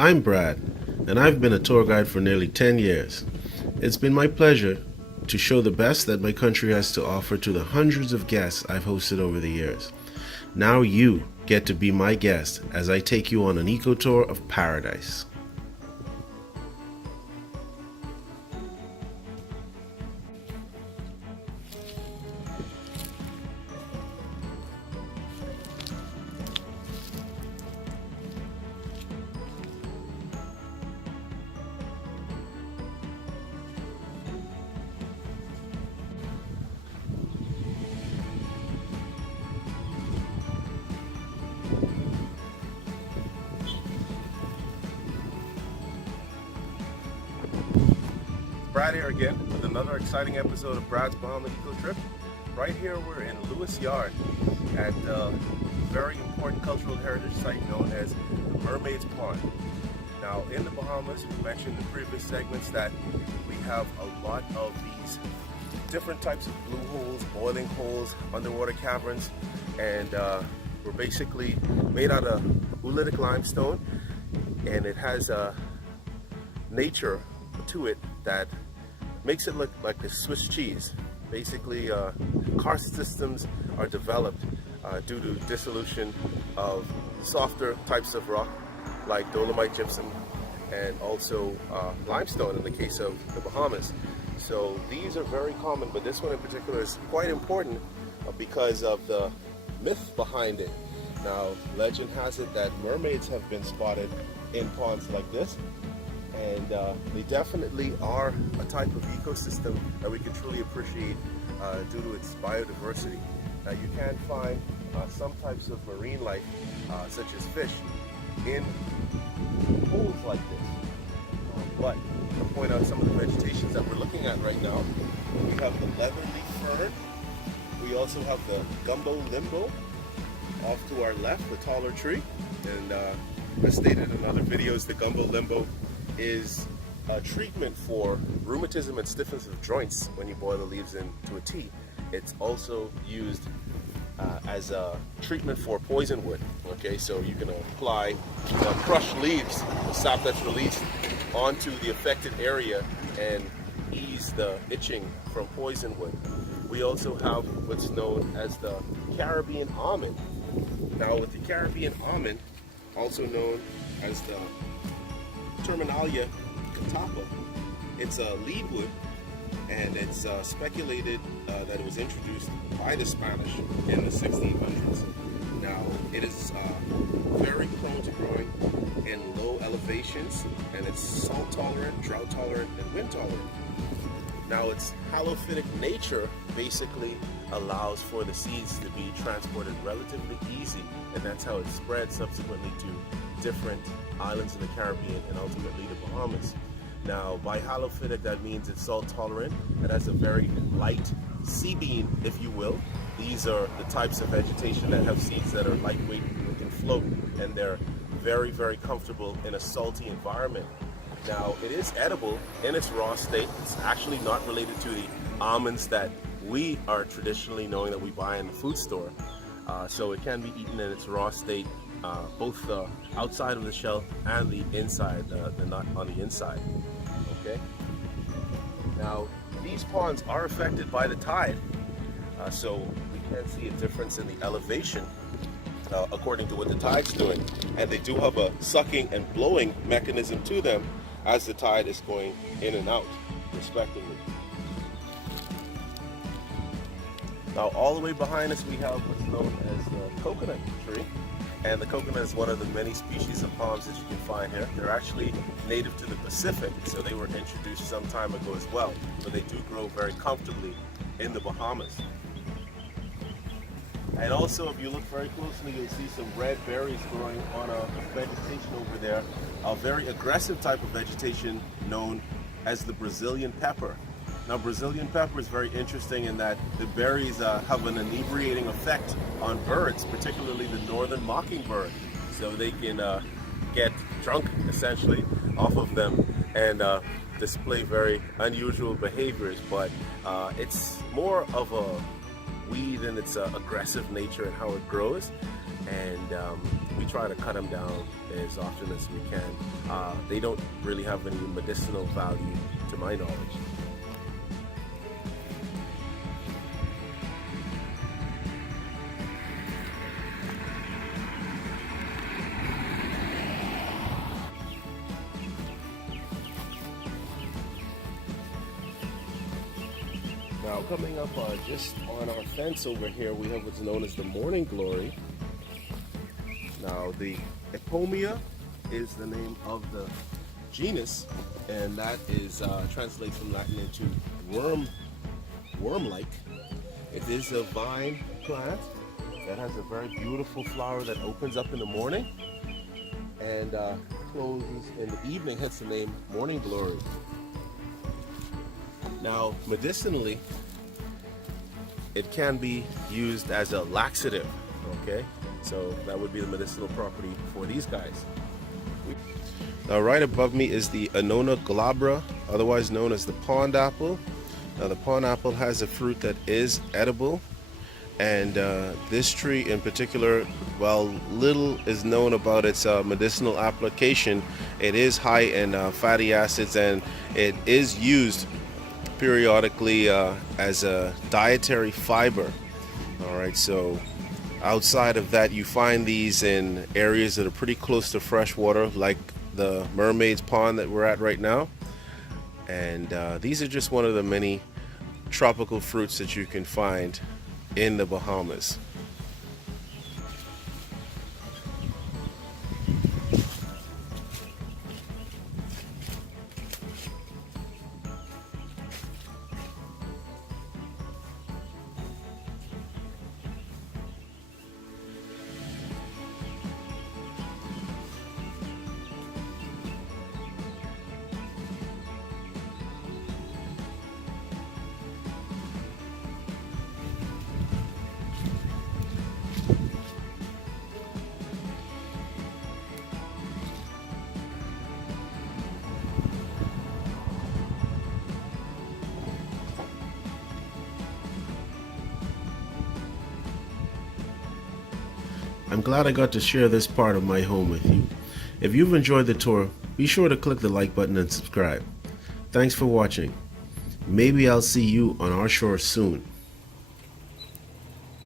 I'm Brad, and I've been a tour guide for nearly 10 years. It's been my pleasure to show the best that my country has to offer to the hundreds of guests I've hosted over the years. Now you get to be my guest as I take you on an eco tour of paradise. Brad here again with another exciting episode of Brad's Bahama Eco Trip. Right here we're in Lewis Yard at a very important cultural heritage site known as the MERMAID Pond. Now in the Bahamas, we mentioned in previous segments that we have a lot of these different types of blue holes, boiling holes, underwater caverns, and we're basically made out of oolitic limestone, and it has a nature to it that makes it look like the Swiss cheese. Basically, karst systems are developed due to dissolution of softer types of rock like dolomite gypsum and also limestone in the case of the Bahamas. So these are very common, but this one in particular is quite important because of the myth behind it. Now, legend has it that mermaids have been spotted in ponds like this, and they definitely are a type of ecosystem that we can truly appreciate due to its biodiversity. Now, you can find some types of marine life, such as fish, in pools like this. But to point out some of the vegetations that we're looking at right now, we have the leatherleaf fern. We also have the gumbo limbo off to our left, the taller tree. And as stated in other videos, the gumbo limbo is a treatment for rheumatism and stiffness of joints when you boil the leaves into a tea. It's also used as a treatment for poison wood. Okay, so you can apply the crushed leaves, the sap that's released, onto the affected area and ease the itching from poison wood. We also have what's known as the Caribbean almond. Now, with the Caribbean almond, also known as the Terminalia catapa, it's a lead wood, and it's speculated that it was introduced by the Spanish in the 1600s. Now, it is very prone to growing in low elevations, and it's salt tolerant, drought tolerant, and wind tolerant. Now, its halophytic nature basically allows for the seeds to be transported relatively easy, and that's how it spread subsequently to different islands in the Caribbean and ultimately the Bahamas. Now, by halophytic, that means it's salt tolerant. It has a very light sea bean, if you will. These are the types of vegetation that have seeds that are lightweight and can float, and they're very, very comfortable in a salty environment. Now, it is edible in its raw state. It's actually not related to the almonds that we are traditionally knowing that we buy in the food store. So it can be eaten in its raw state, both the outside of the shell and the inside, the nut on the inside. Okay. Now, these ponds are affected by the tide, so we can see a difference in the elevation according to what the tide's doing, and they do have a sucking and blowing mechanism to them as the tide is going in and out, respectively. Now, all the way behind us, we have what's known as the coconut tree. And the coconut is one of the many species of palms that you can find here. They're actually native to the Pacific, so they were introduced some time ago as well. But they do grow very comfortably in the Bahamas. And also, if you look very closely, you'll see some red berries growing on a vegetation over there. A very aggressive type of vegetation known as the Brazilian pepper. Now, Brazilian pepper is very interesting in that the berries have an inebriating effect on birds, particularly the northern mockingbird. So they can get drunk, essentially, off of them and display very unusual behaviors. But it's more of a weed in its aggressive nature and how it grows. and we try to cut them down as often as we can. They don't really have any medicinal value to my knowledge. Now coming up just on our fence over here, we have what's known as the morning glory. Now the Epomia is the name of the genus, and that is translates from Latin into worm-like. It is a vine plant that has a very beautiful flower that opens up in the morning and closes in the evening, hence the name morning glory. Now, medicinally, it can be used as a laxative, okay? So that would be the medicinal property for these guys. Now, right above me is the Annona glabra, otherwise known as the pond apple. Now, the pond apple has a fruit that is edible, and this tree in particular, while little is known about its medicinal application, it is high in fatty acids, and it is used periodically as a dietary fiber. All right, so outside of that, you find these in areas that are pretty close to fresh water, like the MERMAID Pond that we're at right now. And these are just one of the many tropical fruits that you can find in the Bahamas. I'm glad I got to share this part of my home with you. If you've enjoyed the tour, be sure to click the like button and subscribe. Thanks for watching. Maybe I'll see you on our shore soon.